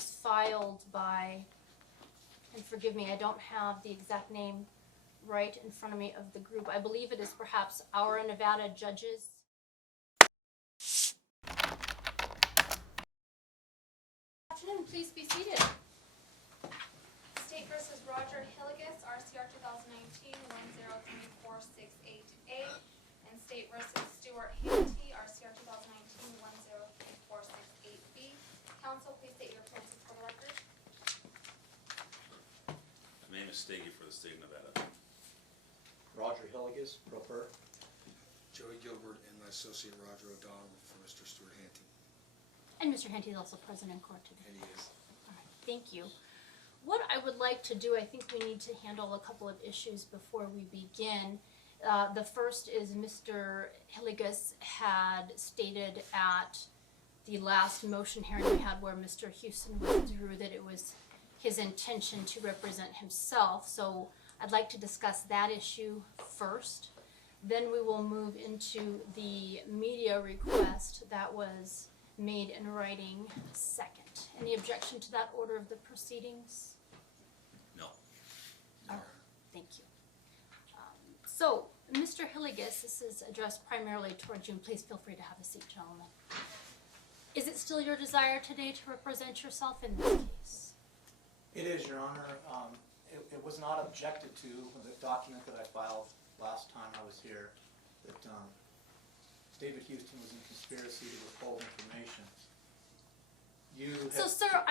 was filed by, and forgive me, I don't have the exact name right in front of me of the group. I believe it is perhaps Our Nevada Judges. Good afternoon, please be seated. State versus Roger Hillygus, RCR 2019-103468A, and State versus Stewart Handte, RCR 2019-103468B. Counsel, please state your appearances for the record. I'm Amos Stege for the state of Nevada. Roger Hillygus, pro per. Joey Gilbert and my associate Roger O'Donnell for Mr. Stewart Handte. And Mr. Handte is also present in court today. And he is. All right, thank you. What I would like to do, I think we need to handle a couple of issues before we begin. The first is Mr. Hillygus had stated at the last motion hearing we had where Mr. Houston withdrew that it was his intention to represent himself. So I'd like to discuss that issue first. Then we will move into the media request that was made in writing second. Any objection to that order of the proceedings? No. All right, thank you. So, Mr. Hillygus, this is addressed primarily towards you, and please feel free to have a seat, gentlemen. Is it still your desire today to represent yourself in this case? It is, Your Honor. It was not objected to, the document that I filed last time I was here, that David Houston was in conspiracy to withhold information. So, sir,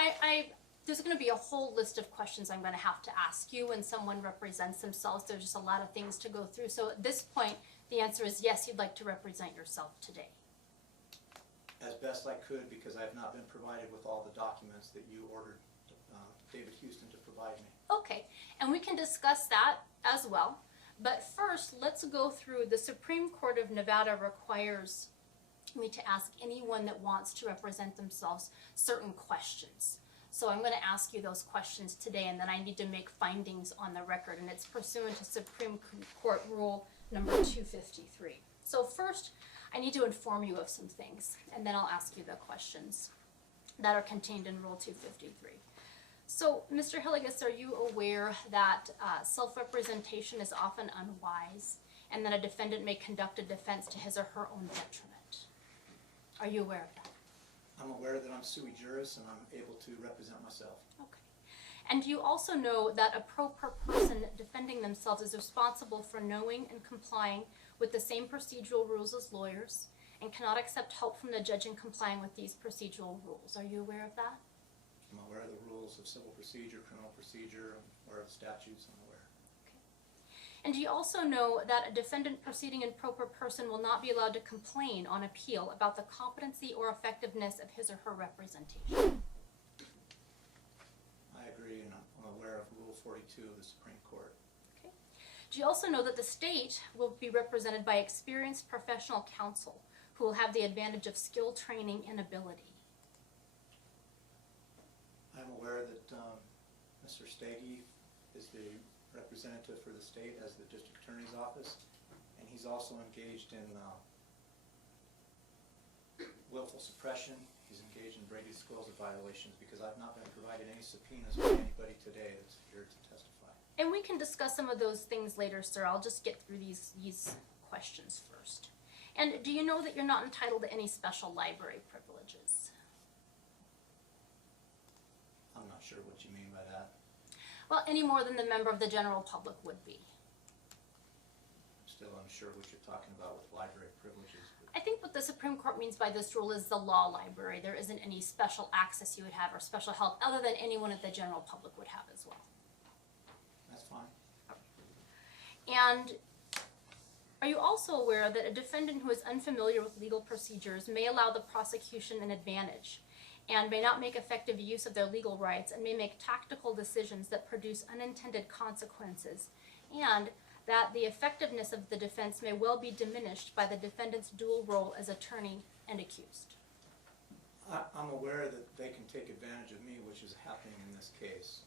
there's going to be a whole list of questions I'm going to have to ask you when someone represents themselves. There's just a lot of things to go through. So at this point, the answer is yes, you'd like to represent yourself today. As best I could, because I have not been provided with all the documents that you ordered David Houston to provide me. Okay, and we can discuss that as well. But first, let's go through. The Supreme Court of Nevada requires me to ask anyone that wants to represent themselves certain questions. So I'm going to ask you those questions today, and then I need to make findings on the record, and it's pursuant to Supreme Court Rule number 253. So first, I need to inform you of some things, and then I'll ask you the questions that are contained in Rule 253. So, Mr. Hillygus, are you aware that self-representation is often unwise, and that a defendant may conduct a defense to his or her own detriment? Are you aware of that? I'm aware that I'm sui juris and I'm able to represent myself. Okay. And do you also know that a pro per person defending themselves is responsible for knowing and complying with the same procedural rules as lawyers, and cannot accept help from the judge in complying with these procedural rules? Are you aware of that? I'm aware of the rules of civil procedure, criminal procedure, I'm aware of the statutes, I'm aware. Okay. And do you also know that a defendant proceeding in pro per person will not be allowed to complain on appeal about the competency or effectiveness of his or her representation? I agree, and I'm aware of Rule 42 of the Supreme Court. Okay. Do you also know that the state will be represented by experienced professional counsel who will have the advantage of skill, training, and ability? I'm aware that Mr. Stege is the representative for the state as the district attorney's office, and he's also engaged in willful suppression. He's engaged in Brady disclosure violations, because I've not been provided any subpoenas by anybody today that's here to testify. And we can discuss some of those things later, sir. I'll just get through these questions first. And do you know that you're not entitled to any special library privileges? I'm not sure what you mean by that. Well, any more than the member of the general public would be. I'm still unsure what you're talking about with library privileges. I think what the Supreme Court means by this rule is the law library. There isn't any special access you would have or special help other than anyone at the general public would have as well. That's fine. And are you also aware that a defendant who is unfamiliar with legal procedures may allow the prosecution an advantage, and may not make effective use of their legal rights, and may make tactical decisions that produce unintended consequences, and that the effectiveness of the defense may well be diminished by the defendant's dual role as attorney and accused? I'm aware that they can take advantage of me, which is happening in this case.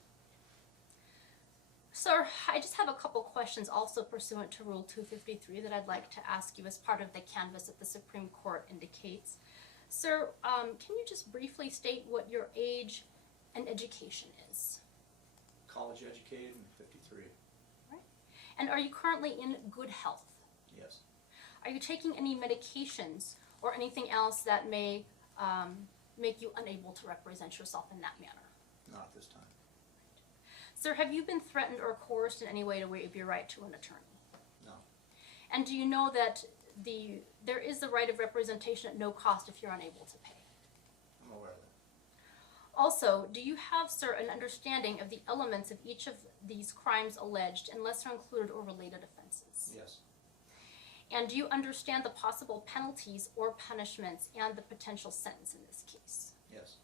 Sir, I just have a couple questions also pursuant to Rule 253 that I'd like to ask you as part of the canvass that the Supreme Court indicates. Sir, can you just briefly state what your age and education is? College educated and 53. And are you currently in good health? Yes. Are you taking any medications or anything else that may make you unable to represent yourself in that manner? Not at this time. Sir, have you been threatened or coerced in any way to waive your right to an attorney? No. And do you know that there is the right of representation at no cost if you're unable to pay? I'm aware of that. Also, do you have, sir, an understanding of the elements of each of these crimes alleged and lesser included or related offenses? Yes. And do you understand the possible penalties or punishments and the potential sentence in this case? Yes.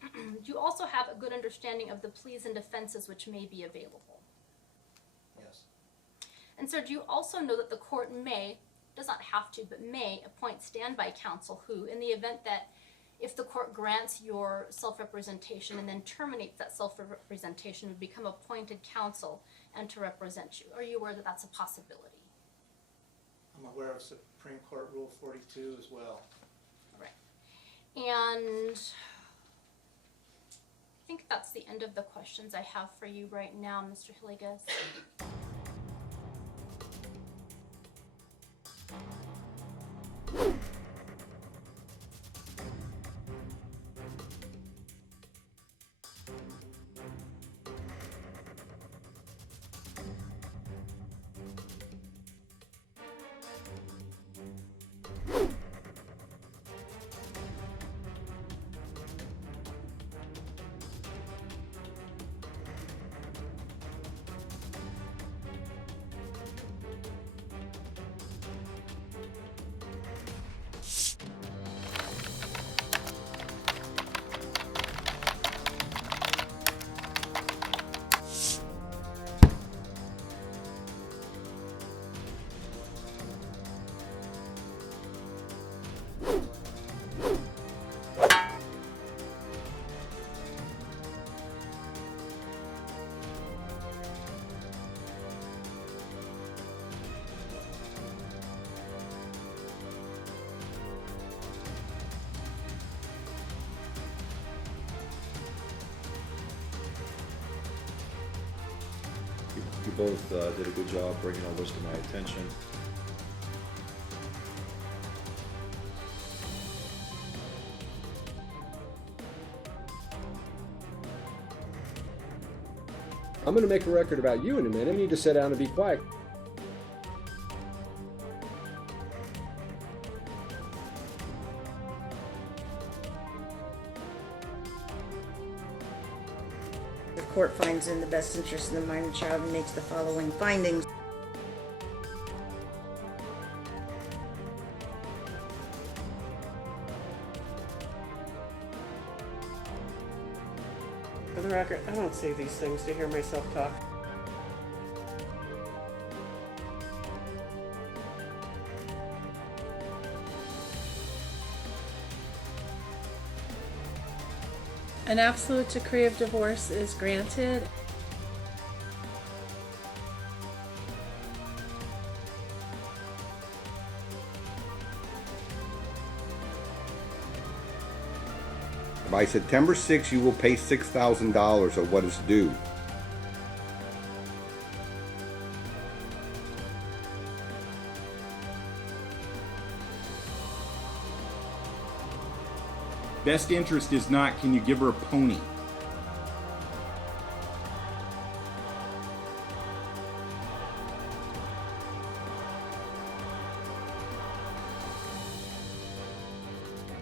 Do you also have a good understanding of the pleas and defenses which may be available? Yes. And sir, do you also know that the court may, does not have to, but may appoint standby counsel who, in the event that if the court grants your self-representation and then terminates that self-representation, would become appointed counsel and to represent you? Are you aware that that's a possibility? I'm aware of Supreme Court Rule 42 as well. Right. And I think that's the end of the questions I have for you right now, Mr. Hillygus. You both did a good job bringing all this to my attention. I'm going to make a record about you in a minute. You need to sit down and be quiet. The court finds in the best interest of the minor child and makes the following findings. For the record, I don't say these things to hear myself talk. An absolute decree of divorce is granted. By September 6th, you will pay $6,000 of what is due. Best interest is not, can you give her a pony?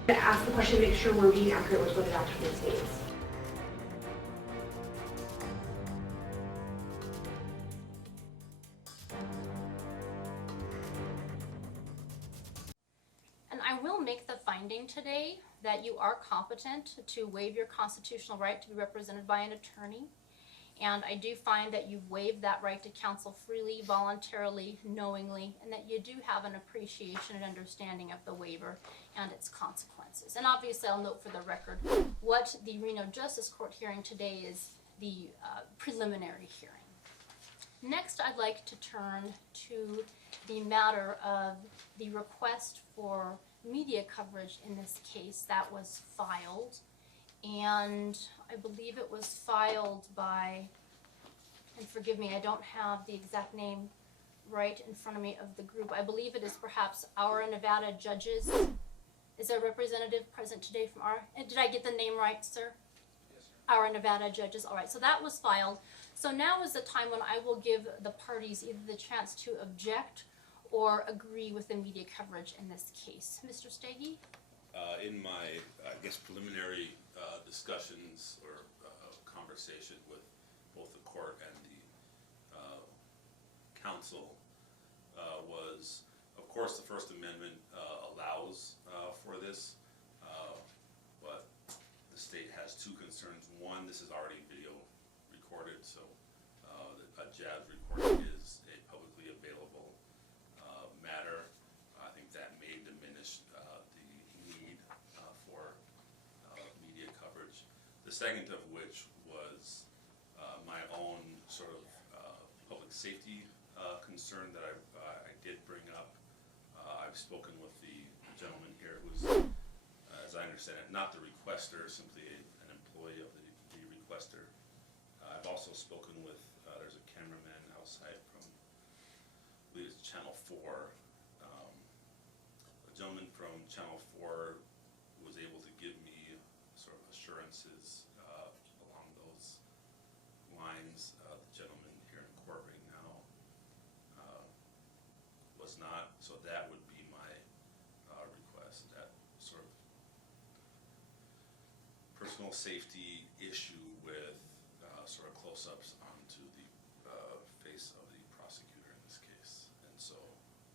To ask the question to make sure we're being accurate with what it actually states. And I will make the finding today that you are competent to waive your constitutional right to be represented by an attorney. And I do find that you've waived that right to counsel freely, voluntarily, knowingly, and that you do have an appreciation and understanding of the waiver and its consequences. And obviously, I'll note for the record, what the Reno Justice Court hearing today is the preliminary hearing. Next, I'd like to turn to the matter of the request for media coverage in this case that was filed. and I believe it was filed by, and forgive me, I don't have the exact name right in front of me of the group. I believe it is perhaps our Nevada judges. Is there a representative present today from our, did I get the name right, sir? Yes, sir. Our Nevada judges, all right, so that was filed. So now is the time when I will give the parties either the chance to object or agree with the media coverage in this case. Mr. Stege? In my, I guess, preliminary discussions or conversation with both the court and the council was, of course, the First Amendment allows for this, but the state has two concerns. One, this is already video recorded, so a jazz recording is a publicly available matter. I think that may diminish the need for media coverage. The second of which was my own sort of public safety concern that I did bring up. I've spoken with the gentleman here who's, as I understand it, not the requester, simply an employee of the requester. I've also spoken with, there's a cameraman outside from, I believe it's Channel 4. A gentleman from Channel 4 was able to give me sort of assurances along those lines. The gentleman here in court right now was not, so that would be my request, that sort of personal safety issue with sort of close-ups onto the face of the prosecutor in this case. And so,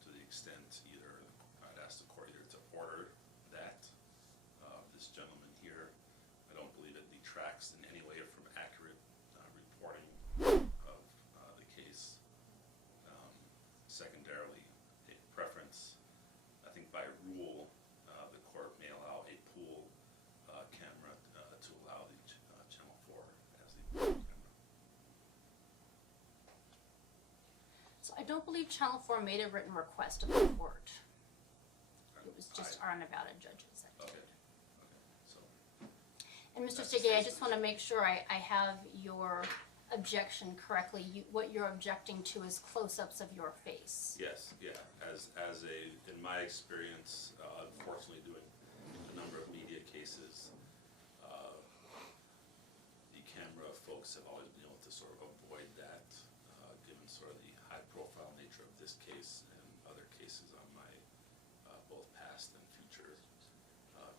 to the extent either, I'd ask the court either to order that, this gentleman here, I don't believe it detracts in any way from accurate reporting of the case. Secondarily, a preference, I think by rule, the court may allow a pool camera to allow the Channel 4 as the pool camera. So I don't believe Channel 4 made a written request of the court. It was just our Nevada judges that did. Okay, so. And Mr. That's Stege, I the just want to make sure I have your objection correctly. What you're objecting to is close-ups of your face. Yes, yeah, as a, in my experience, unfortunately doing a number of media cases, the camera folks have always been able to sort of avoid that, given sort of the high-profile nature of this case and other cases on my both past and future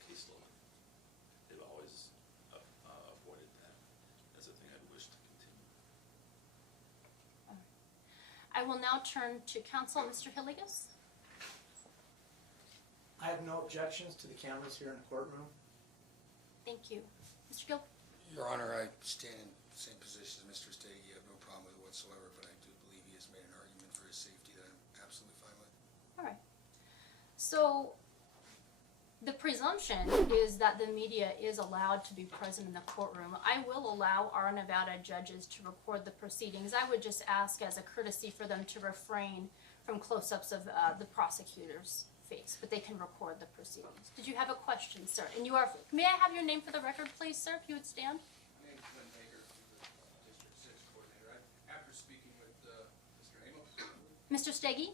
caseload. They've always avoided that as a thing I'd wish to continue. I will now turn to counsel, Mr. Hillygus. I have no objections to the cameras here in the courtroom. Thank you. Mr. Gilbert? Your Honor, I stand in the same position as Mr. Stege. I have no problem with it whatsoever, but I do believe he has made an argument for his safety that I'm absolutely fine with. All right. So the presumption is that the media is allowed to be present in the courtroom. I will allow our Nevada judges to record the proceedings. I would just ask as a courtesy for them to refrain from close-ups of the prosecutor's face, but they can record the proceedings. Did you have a question, sir? And you are, may I have your name for the record, please, sir, if you would stand? My name is Glenn Baker, District 6 Coordinator. After speaking with Mr. Amos, Mr. Stege?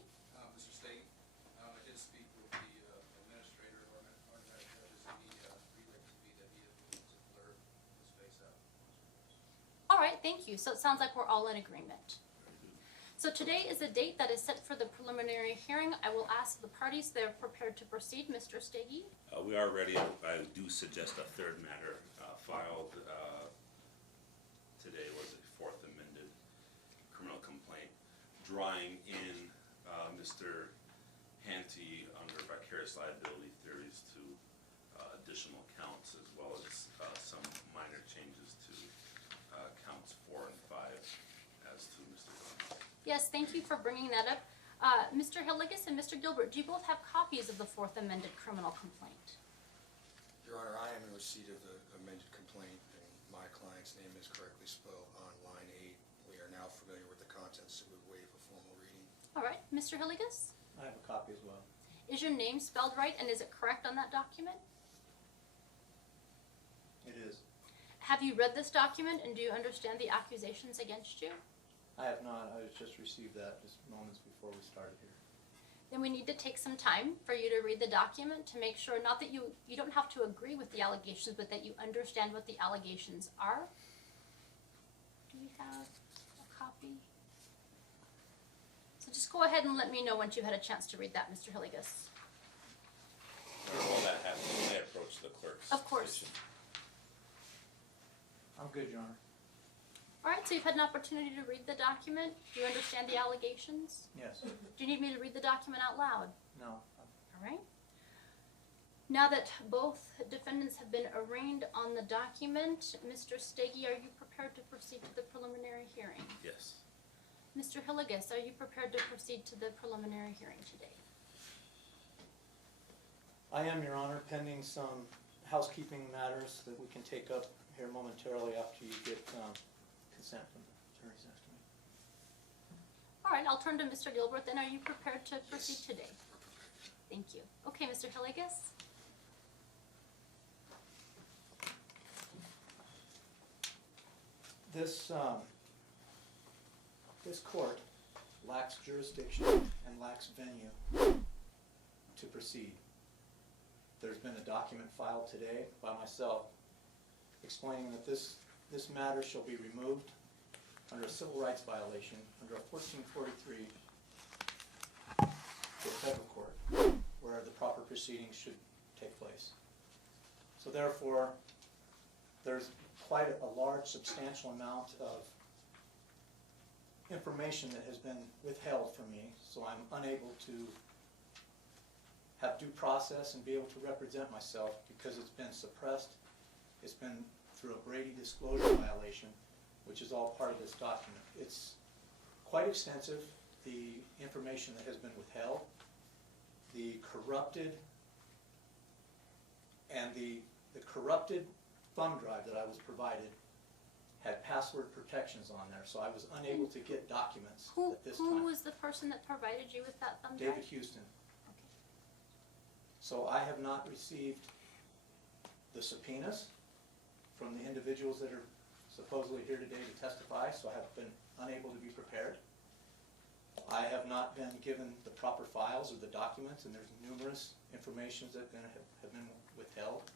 Mr. Stege, I did speak with the administrator of our Nevada judges, and he relayed to me that he is willing to blur his face out. All right, thank you. So it sounds like we're all in agreement. So today is the date that is set for the preliminary hearing. I will ask the parties if they're prepared to proceed. Mr. Stege? We are ready. I do suggest a third matter filed today was a Fourth Amended criminal complaint, drawing in Mr. Handte under vicarious liability theories to additional counts, as well as some minor changes to counts 4 and 5 as to Mr. Gilbert. Yes, thank you for bringing that up. Mr. Hillygus and Mr. Gilbert, do you both have copies of the Fourth Amended criminal complaint? Your Honor, I am in receipt of the amended complaint, and my client's name is correctly spelled on line 8. We are now familiar with the contents, so we waive a formal reading. All right, Mr. Hillygus? I have a copy as well. Is your name spelled right, and is it correct on that document? It is. Have you read this document and do you understand the accusations against you? I have not, I just received that just moments before we started here. Then we need to take some time for you to read the document to make sure, not that you don't have to agree with the allegations, but that you understand what the allegations are. Do we have a copy? So just go ahead and let me know once you've had a chance to read that, Mr. Hillygus. While that happens, may I approach the clerk's Of course. position? I'm good, Your Honor. All right, so you've had an opportunity to read the document. Do you understand the allegations? Yes. Do you need me to read the document out loud? No. All right. Now that both defendants have been arraigned on the document, Mr. Stege, are you prepared to proceed to the preliminary hearing? Yes. Mr. Hillygus, are you prepared to proceed to the preliminary hearing today? I am, Your Honor, pending some housekeeping matters that we can take up here momentarily after you get consent from the attorneys next to me. All right, I'll turn to Mr. Gilbert. Then are you prepared to proceed today? Thank you. Okay, Mr. Hillygus. This court lacks jurisdiction and lacks venue to proceed. There's been a document filed today by myself explaining that this matter shall be removed under a civil rights violation under a 1443 to a federal court where the proper proceedings should take place. So therefore, there's quite a large, substantial amount of information that has been withheld from me, so I'm unable to have due process and be able to represent myself because it's been suppressed. It's been through a Brady disclosure violation, which is all part of this document. It's quite extensive, the information that has been withheld, the corrupted thumb drive that I was provided had password protections on there, so I was unable to get documents at this time. Who was the person that provided you with that thumb drive? David Houston. Okay. So I have not received the subpoenas from the individuals that are supposedly here today to testify, so I have been unable to be prepared. I have not been given the proper files or the documents, and there's numerous informations that have been withheld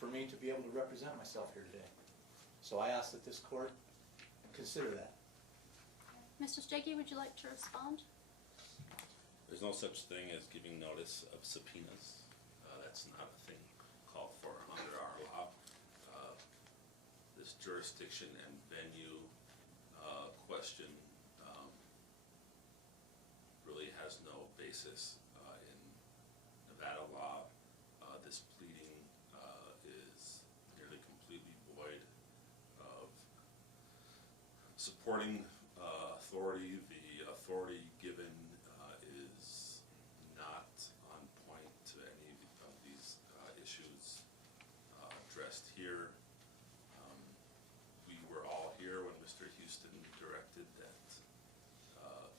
for me to be able to represent myself here today. So I ask that this court consider that. Mr. Stege, would you like to respond? There's no such thing as giving notice of subpoenas. That's not a thing called for under our law. This jurisdiction and venue question really has no basis in Nevada law. This pleading is nearly completely void of supporting authority. The authority given is not on point to any of these issues addressed here. We were all here when Mr. Houston directed that,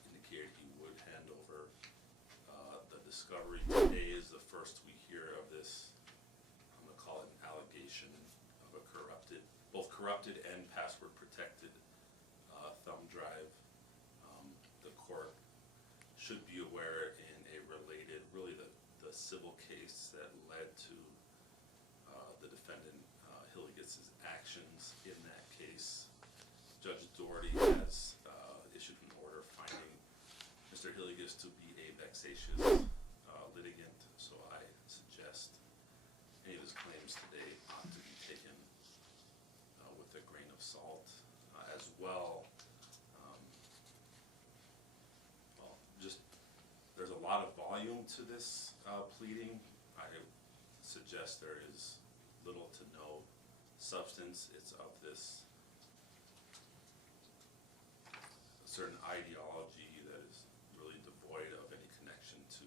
indicated he would hand over the discovery. Today is the first we hear of this, I'm going to call it an allegation of a both corrupted and password protected thumb drive. The court should be aware in a related, really the civil case that led to the defendant Hillygus' actions in that case. Judge Doherty has issued an order finding Mr. Hillygus to be a vexatious litigant, so I suggest any of his claims today ought to be taken with a grain of salt as well. There's a lot of volume to this pleading. I suggest there is little to no substance. It's of this certain ideology that is really devoid of any connection to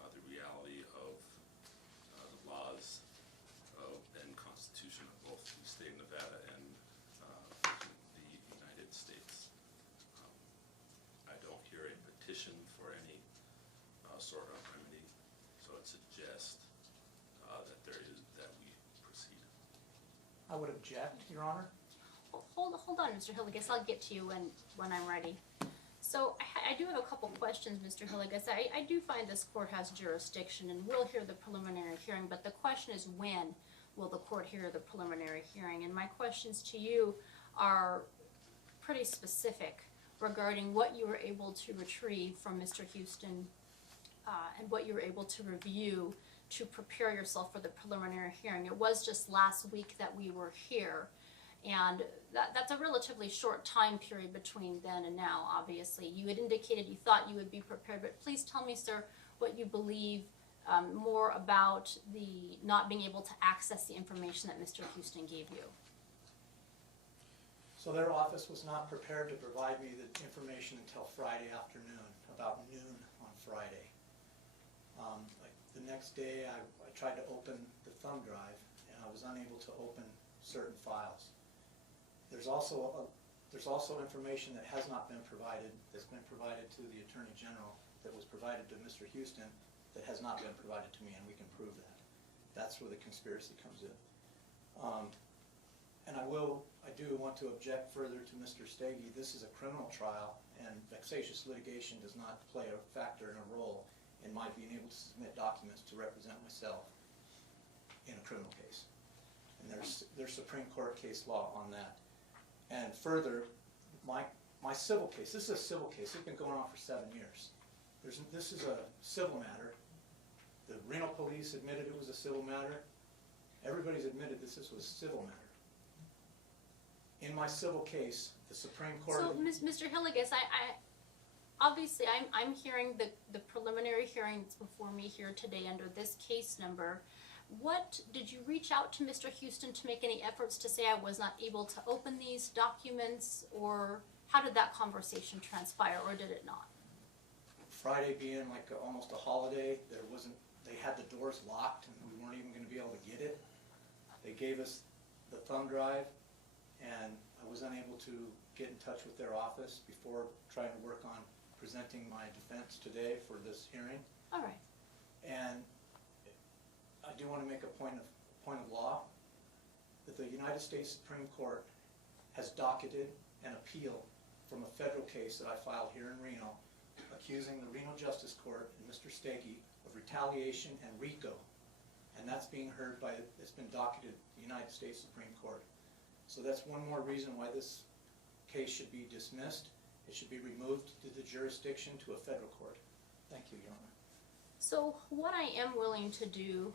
the reality of the laws and Constitution of both the state of Nevada and the United States. I don't hear a petition for any sort of remedy, so I'd suggest that we proceed. I would object, Your Honor. Hold on, Mr. Hillygus, I'll get to you when I'm ready. So I do have a couple questions, Mr. Hillygus. I do find this court has jurisdiction and will hear the preliminary hearing, but the question is when will the court hear the preliminary hearing? And my questions to you are pretty specific regarding what you were able to retrieve from Mr. Houston and what you were able to review to prepare yourself for the preliminary hearing. It was just last week that we were here, and that's a relatively short time period between then and now, obviously. You had indicated you thought you would be prepared, but please tell me, sir, what you believe more about the not being able to access the information that Mr. Houston gave you. So their office was not prepared to provide me the information until Friday afternoon, about noon on Friday. Like the next day, I tried to open the thumb drive, and I was unable to open certain files. There's also information that has not been provided, that's been provided to the Attorney General, that was provided to Mr. Houston, that has not been provided to me, and we can prove that. That's where the conspiracy comes in. And I do want to object further to Mr. Stege. This is a criminal trial, and vexatious litigation does not play a factor and a role in my being able to submit documents to represent myself in a criminal case. And there's Supreme Court case law on that. And further, my civil case, this is a civil case. It's been going on for 7 years. This is a civil matter. The Reno police admitted it was a civil matter. Everybody's admitted this was a civil matter. In my civil case, the Supreme Court... So, Mr. Hillygus, obviously I'm hearing the preliminary hearings before me here today under this case number. What, did you reach out to Mr. Houston to make any efforts to say I was not able to open these documents, or how did that conversation transpire, or did it not? Friday being like almost a holiday, they had the doors locked and we weren't even going to be able to get it. They gave us the thumb drive, and I was unable to get in touch with their office before trying to work on presenting my defense today for this hearing. All right. And I do want to make a point of law that the United States Supreme Court has docketed an appeal from a federal case that I filed here in Reno, accusing the Reno Justice Court and Mr. Stege of retaliation and RICO. And that's being heard by, it's been docketed at the United States Supreme Court. So that's one more reason why this case should be dismissed. It should be removed to the jurisdiction to a federal court. Thank you, Your Honor. So what I am willing to do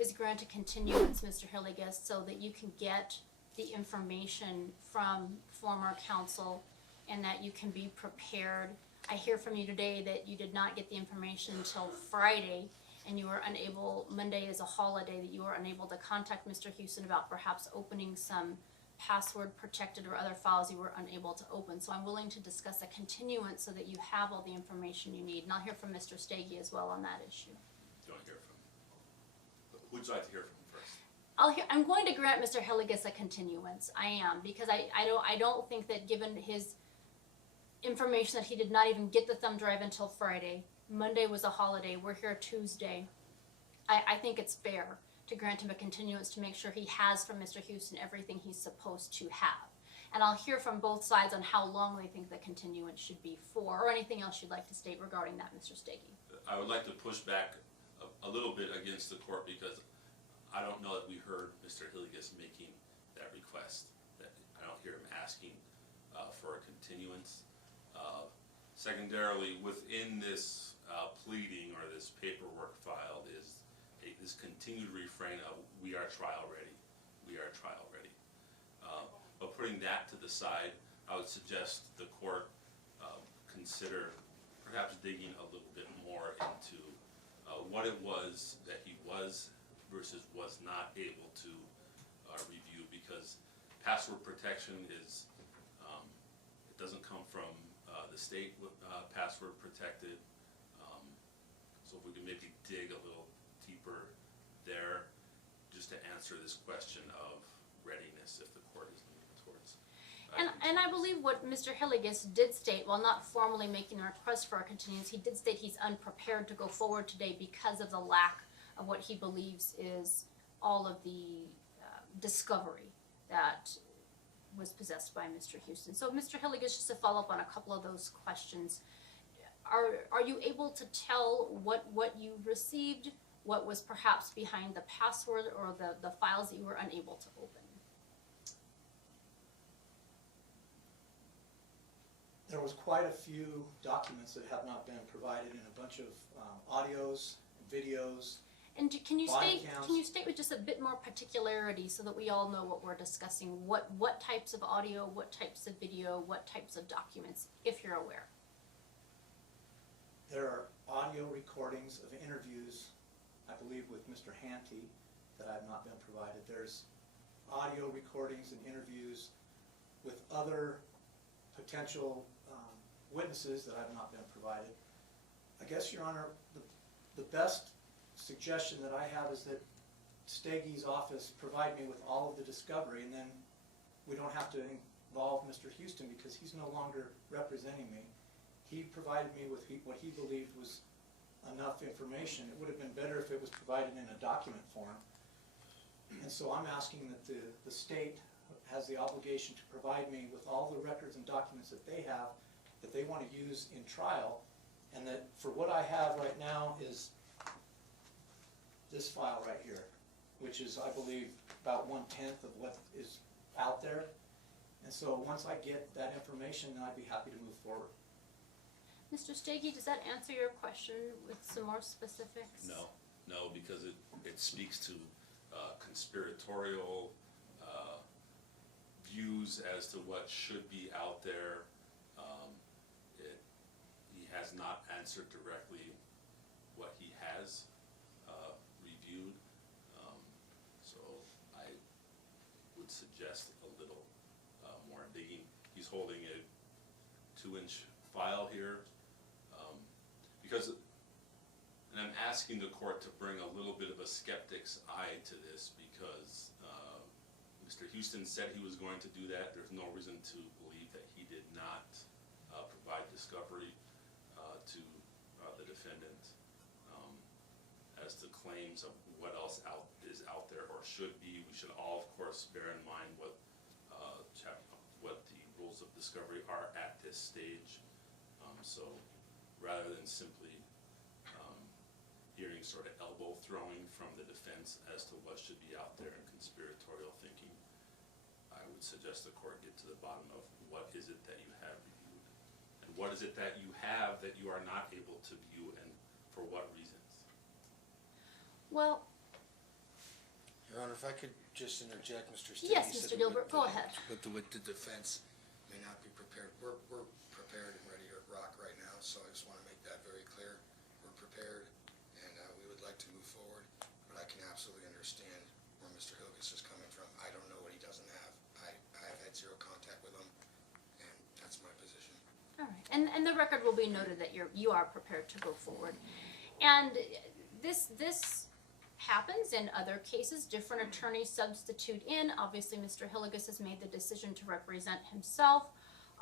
is grant a continuance, Mr. Hillygus, so that you can get the information from former counsel and that you can be prepared. I hear from you today that you did not get the information until Friday, and you were unable, Monday is a holiday, that you were unable to contact Mr. Houston about perhaps opening some password protected or other files you were unable to open. So I'm willing to discuss a continuance so that you have all the information you need. And I'll hear from Mr. Stege as well on that issue. Don't hear from. Who'd you like to hear from first? I'm going to grant Mr. Hillygus a continuance. I am, because I don't think that given his information that he did not even get the thumb drive until Friday, Monday was a holiday, we're here Tuesday, I think it's fair to grant him a continuance to make sure he has from Mr. Houston everything he's supposed to have. And I'll hear from both sides on how long they think the continuance should be for, or anything else you'd like to state regarding that, Mr. Stege. I would like to push back a little bit against the court, because I don't know that we heard Mr. Hillygus making that request. That I don't hear him asking for a continuance. Secondarily, within this pleading or this paperwork filed is this continued refrain of "we are trial ready, we are trial ready." But putting that to the side, I would suggest the court consider perhaps digging a little bit more into what it was that he was versus was not able to review, because password protection is, it doesn't come from the state password protected. So if we can maybe dig a little deeper there, just to answer this question of readiness if the court is moving towards. And I believe what Mr. Hillygus did state, while not formally making a request for a continuance, he did state he's unprepared to go forward today because of the lack of what he believes is all of the discovery that was possessed by Mr. Houston. So Mr. Hillygus, just to follow up on a couple of those questions, are you able to tell what you received, what was perhaps behind the password or the files that you were unable to open? There was quite a few documents that have not been provided, in a bunch of audios, videos. And can you body state counts. with just a bit more particularity so that we all know what we're discussing? What types of audio, what types of video, what types of documents, if you're aware? There are audio recordings of interviews, I believe with Mr. Handte, that have not been provided. There's audio recordings and interviews with other potential witnesses that have not been provided. I guess, Your Honor, the best suggestion that I have is that Stege's office provide me with all of the discovery, and then we don't have to involve Mr. Houston because he's no longer representing me. He provided me with what he believed was enough information. It would have been better if it was provided in a document form. And so I'm asking that the state has the obligation to provide me with all the records and documents that they have that they want to use in trial, and that for what I have right now is this file right here, which is, I believe, about 1/10 of what is out there. And so once I get that information, then I'd be happy to move forward. Mr. Stege, does that answer your question with some more specifics? No, because it speaks to conspiratorial views as to what should be out there. He has not answered directly what he has reviewed, so I would suggest a little more digging. He's holding a 2-inch file here, because, and I'm asking the court to bring a little bit of a skeptic's eye to this, because Mr. Houston said he was going to do that. There's no reason to believe that he did not provide discovery to the defendant as to claims of what else is out there or should be. We should all, of course, bear in mind what the rules of discovery are at this stage. So rather than simply hearing sort of elbow throwing from the defense as to what should be out there in conspiratorial thinking, I would suggest the court get to the bottom of what is it that you have reviewed, and what is it that you have that you are not able to view, and for what reasons. Well, Your Honor, if I could just interject, Mr. Stege. yes, Mr. Gilbert, go ahead. But the defense may not be prepared. We're prepared and ready to rock right now, so I just want to make that very clear. We're prepared, and we would like to move forward, but I can absolutely understand where Mr. Hillygus is coming from. I don't know what he doesn't have. I have had zero contact with him, and that's my position. All right, and the record will be noted that you are prepared to go forward. And this happens in other cases. Different attorneys substitute in. Obviously, Mr. Hillygus has made the decision to represent himself.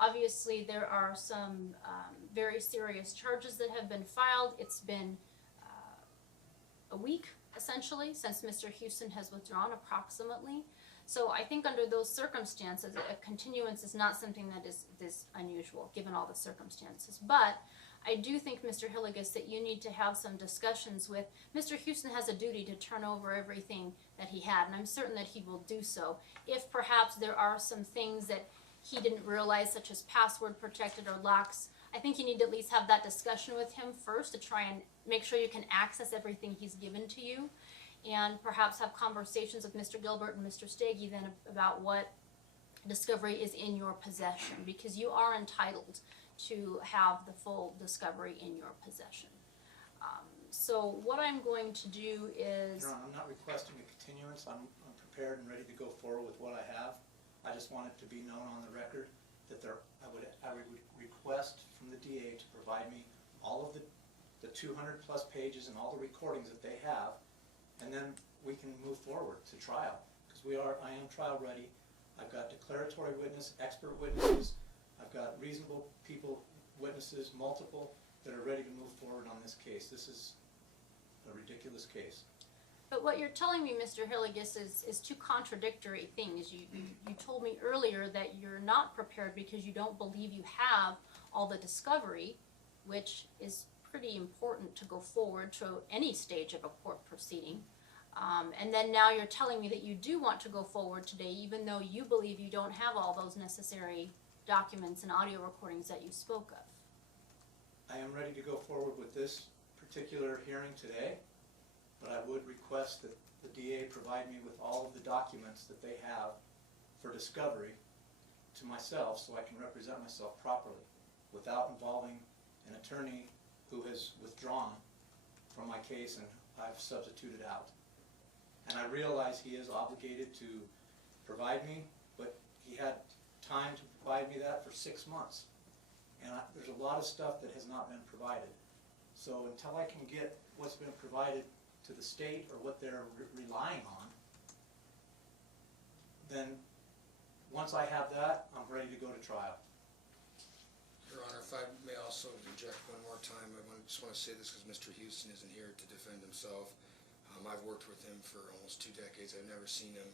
Obviously, there are some very serious charges that have been filed. It's been a week, essentially, since Mr. Houston has withdrawn, approximately. So I think under those circumstances, a continuance is not something that is unusual, given all the circumstances. But I do think, Mr. Hillygus, that you need to have some discussions with Mr. Houston. Has a duty to turn over everything that he had, and I'm certain that he will do so. If perhaps there are some things that he didn't realize, such as password protected or locks, I think you need to at least have that discussion with him first to try and make sure you can access everything he's given to you, and perhaps have conversations with Mr. Gilbert and Mr. Stege then about what discovery is in your possession, because you are entitled to have the full discovery in your possession. So what I'm going to do is... Your Honor, I'm not requesting a continuance. I'm prepared and ready to go forward with what I have. I just want it to be known on the record that I would request from the DA to provide me all of the 200 plus pages and all the recordings that they have, and then we can move forward to trial, because I am trial ready. I've got declaratory witness, expert witnesses. I've got reasonable people, witnesses, multiple, that are ready to move forward on this case. This is a ridiculous case. But what you're telling me, Mr. Hillygus, is two contradictory things. You told me earlier that you're not prepared because you don't believe you have all the discovery, which is pretty important to go forward to any stage of a court proceeding. And then now you're telling me that you do want to go forward today, even though you believe you don't have all those necessary documents and audio recordings that you spoke of. I am ready to go forward with this particular hearing today, but I would request that the DA provide me with all of the documents that they have for discovery to myself so I can represent myself properly without involving an attorney who has withdrawn from my case and I've substituted out. And I realize he is obligated to provide me, but he had time to provide me that for 6 months. And there's a lot of stuff that has not been provided. So until I can get what's been provided to the state or what they're relying on, then once I have that, I'm ready to go to trial. Your Honor, if I may also interject one more time, just want to say this because Mr. Houston isn't here to defend himself. I've worked with him for almost 2 decades. I've never seen him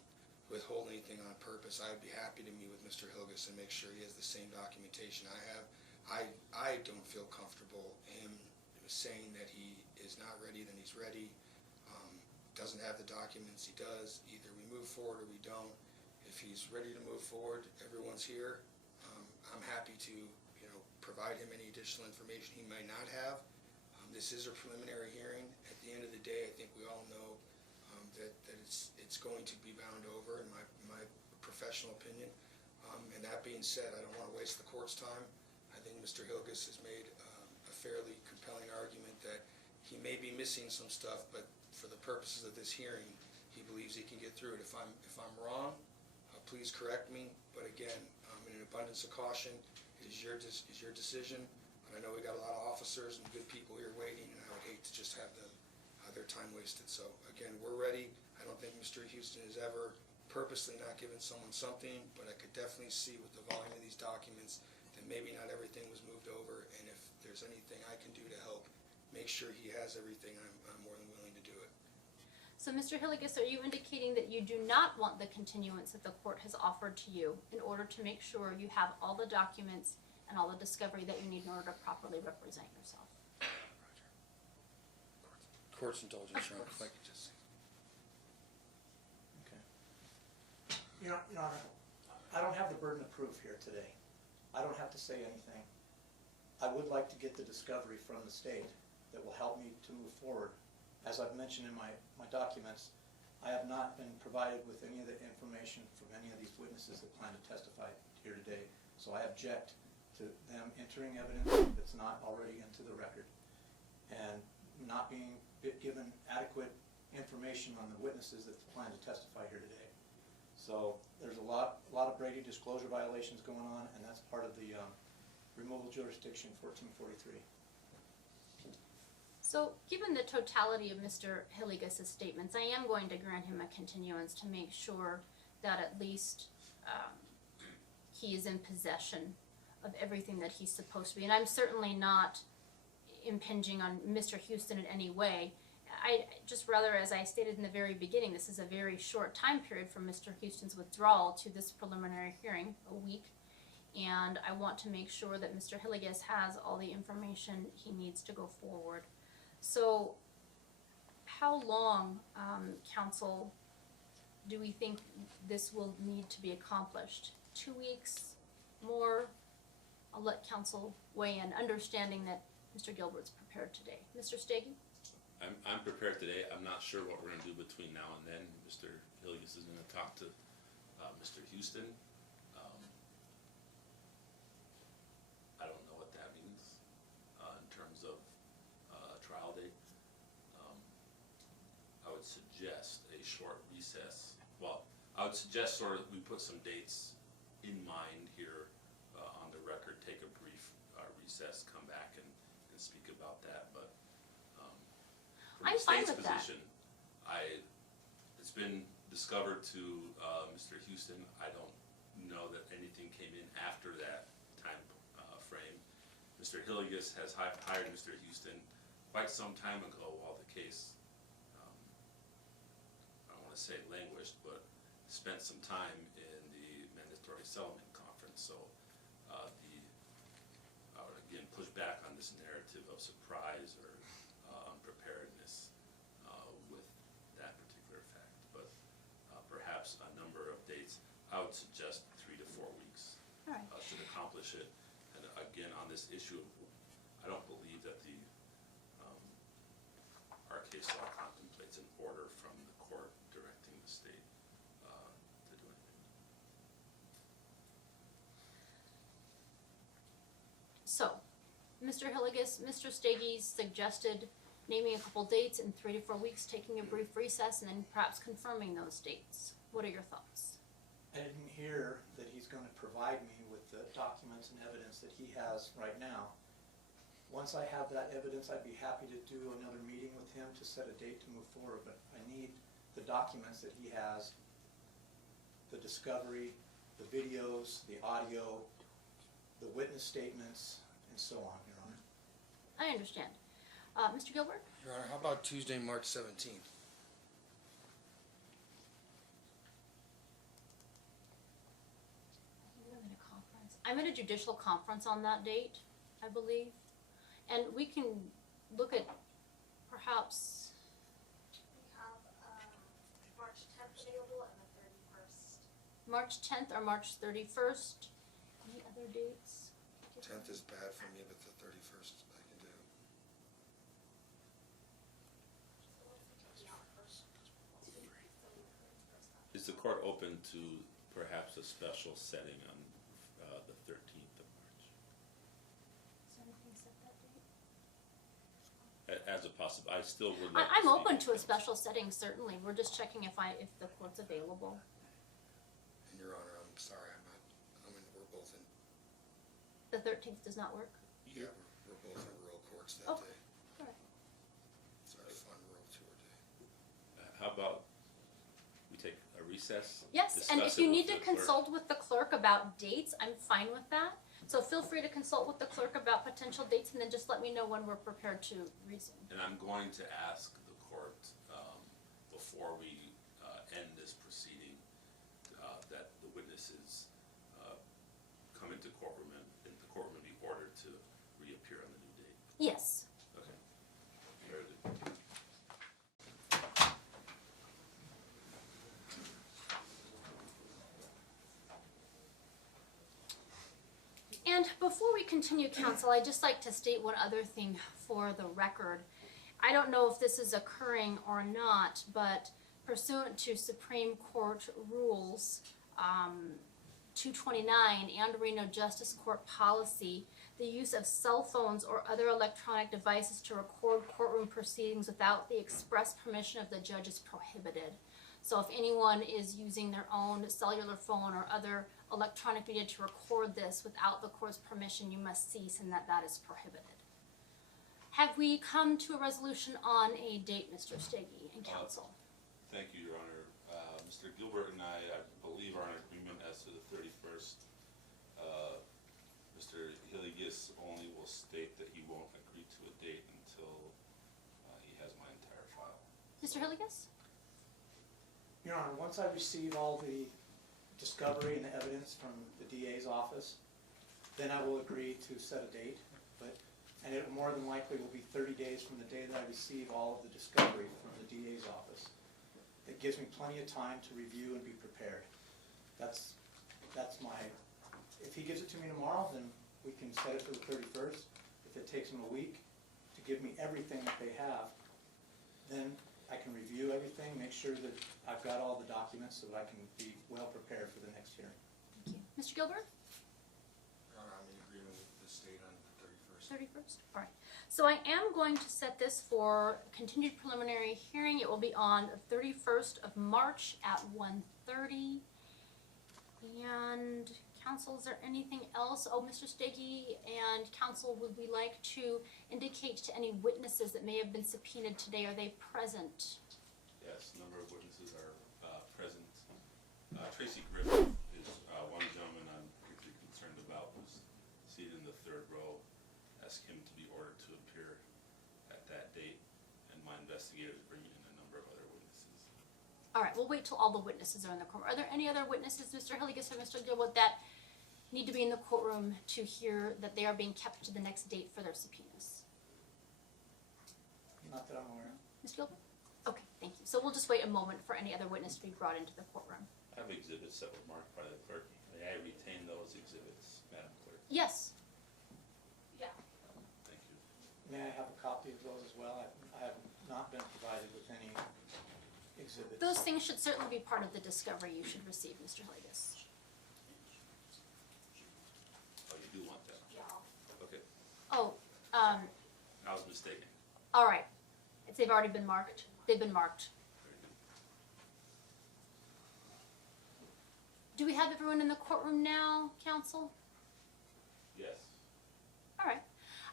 withhold anything on purpose. I'd be happy to meet with Mr. Hillygus and make sure he has the same documentation I have. I don't feel comfortable him saying that he is not ready, then he's ready. Doesn't have the documents, he does. Either we move forward or we don't. If he's ready to move forward, everyone's here. I'm happy to provide him any additional information he might not have. This is a preliminary hearing. At the end of the day, I think we all know that it's going to be bound over, in my professional opinion. And that being said, I don't want to waste the court's time. I think Mr. Hillygus has made a fairly compelling argument that he may be missing some stuff, but for the purposes of this hearing, he believes he can get through it. If I'm wrong, please correct me. But again, in an abundance of caution, it is your decision. And I know we got a lot of officers and good people here waiting, and I would hate to just have them their time wasted. So again, we're ready. I don't think Mr. Houston has ever purposely not given someone something, but I could definitely see with the volume of these documents that maybe not everything was moved over, and if there's anything I can do to help make sure he has everything, I'm more than willing to do it. So Mr. Hillygus, are you indicating that you do not want the continuance that the court has offered to you in order to make sure you have all the documents and all the discovery that you need in order to properly represent yourself? Court's indulgence, Your Honor, if I could just say. Okay. Your Honor, I don't have the burden of proof here today. I don't have to say anything. I would like to get the discovery from the state that will help me to move forward. As I've mentioned in my documents, I have not been provided with any of the information from any of these witnesses that plan to testify here today. So I object to them entering evidence that's not already into the record and not being given adequate information on the witnesses that plan to testify here today. So there's a lot of Brady disclosure violations going on, and that's part of the removal jurisdiction 1443. So given the totality of Mr. Hillygus' statements, I am going to grant him a continuance to make sure that at least he is in possession of everything that he's supposed to be. And I'm certainly not impinging on Mr. Houston in any way. I just rather, as I stated in the very beginning, this is a very short time period from Mr. Houston's withdrawal to this preliminary hearing, a week, and I want to make sure that Mr. Hillygus has all the information he needs to go forward. So how long, counsel, do we think this will need to be accomplished? 2 weeks? More? I'll let counsel weigh in, understanding that Mr. Gilbert's prepared today. Mr. Stege? I'm prepared today. I'm not sure what we're going to do between now and then. Mr. Hillygus is going to talk to Mr. Houston. I don't know what that means in terms of trial date. I would suggest a short recess. Well, I would suggest sort of we put some dates in mind here on the record, take a brief recess, come back and speak about that. But from the state's position, it's been discovered to Mr. Houston. I don't know that anything came in after that time frame. Mr. Hillygus has hired Mr. Houston quite some time ago while the case to say languished, but spent some time in the mandatory settlement conference. So I would again push back on this narrative of surprise or unpreparedness with that particular fact. But perhaps a number of dates. I would suggest 3 to 4 weeks should accomplish it. And again, on this issue, I don't believe that our case law contemplates an order from the court directing the state to do anything. So, Mr. Hillygus, Mr. Stege suggested naming a couple dates in 3 to 4 weeks, taking a brief recess, and then perhaps confirming those dates. What are your thoughts? I didn't hear that he's going to provide me with the documents and evidence that he has right now. Once I have that evidence, I'd be happy to do another meeting with him to set a date to move forward, but I need the documents that he has, the discovery, the videos, the audio, the witness statements, and so on, Your Honor. I understand. Mr. Gilbert? Your Honor, how about Tuesday, March 17th? I'm at a judicial conference on that date, I believe. And we can look at perhaps, We have March 10th available and the 31st. March 10th or March 31st. Any other dates? 10th is bad for me, but the 31st I can do. Is the court open to perhaps a special setting on the 13th of March? Is anything set that date? As a possible, I still would like I'm to see open to a it. special setting, certainly. We're just checking if the court's available. And Your Honor, I'm sorry, we're both in, The 13th does not work? yeah, we're both in rural courts that Oh. day. All right. It's our fun rural tour day. How about we take a recess? Yes, and discuss if you it need with to the clerk? consult with the clerk about dates, I'm fine with that. So feel free to consult with the clerk about potential dates, and then just let me know when we're prepared to resume. And I'm going to ask the court, before we end this proceeding, that the witnesses come into courtroom and the courtroom be ordered to reappear on the new date. Yes. Okay. Very good. And before we continue, counsel, I'd just like to state one other thing for the record. I don't know if this is occurring or not, but pursuant to Supreme Court rules 229 and Reno Justice Court policy, the use of cell phones or other electronic devices to record courtroom proceedings without the express permission of the judge is prohibited. So if anyone is using their own cellular phone or other electronic media to record this without the court's permission, you must cease, and that is prohibited. Have we come to a resolution on a date, Mr. Stege and counsel? Thank you, Your Honor. Mr. Gilbert and I believe, are in agreement as to the 31st. Mr. Hillygus only will state that he won't agree to a date until he has my entire file. Mr. Hillygus? Your Honor, once I receive all the discovery and the evidence from the DA's office, then I will agree to set a date. And it more than likely will be 30 days from the day that I receive all of the discovery from the DA's office. That gives me plenty of time to review and be prepared. That's my, if he gives it to me tomorrow, then we can set it for the 31st. If it takes him a week to give me everything that they have, then I can review everything, make sure that I've got all the documents so that I can be well prepared for the next hearing. Thank you. Mr. Gilbert? Your Honor, I'm in agreement with the state on the 31st. 31st? All right. So I am going to set this for continued preliminary hearing. It will be on the 31st of March at 1:30. And counsel, is there anything else? Oh, Mr. Stege and counsel, would we like to indicate to any witnesses that may have been subpoenaed today? Are they present? Yes, a number of witnesses are present. Tracy Griffin is one gentleman I'm particularly concerned about, who's seated in the third row. Ask him to be ordered to appear at that date, and my investigators bring in a number of other witnesses. All right, we'll wait till all the witnesses are in the courtroom. Are there any other witnesses, Mr. Hillygus or Mr. Gilbert, that need to be in the courtroom to hear that they are being kept to the next date for their subpoenas? Not that I'm aware of. Ms. Gilbert? Okay, thank you. So we'll just wait a moment for any other witness to be brought into the courtroom. I have exhibits that were marked by the clerk. May I retain those exhibits, Madam Clerk? Yes. Yeah. Thank you. May I have a copy of those as well? I have not been provided with any exhibits. Those things should certainly be part of the discovery you should receive, Mr. Hillygus. Oh, you do want that? Yeah. Okay, Oh, I was mistaken. all right. If they've already been marked, they've been marked. Very good. Do we have everyone in the courtroom now, counsel? Yes. All right.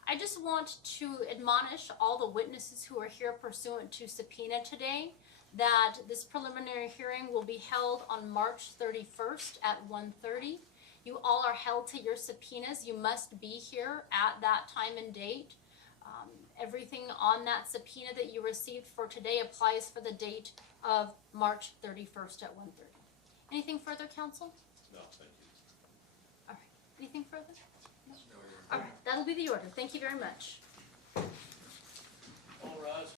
I just want to admonish all the witnesses who are here pursuant to subpoena today that this preliminary hearing will be held on March 31st at 1:30. You all are held to your subpoenas. You must be here at that time and date. Everything on that subpoena that you received for today applies for the date of March 31st at 1:30. Anything further, counsel? No, thank you. All right. Anything further? No, Your All right. That'll be the order. Thank you very much. All rise.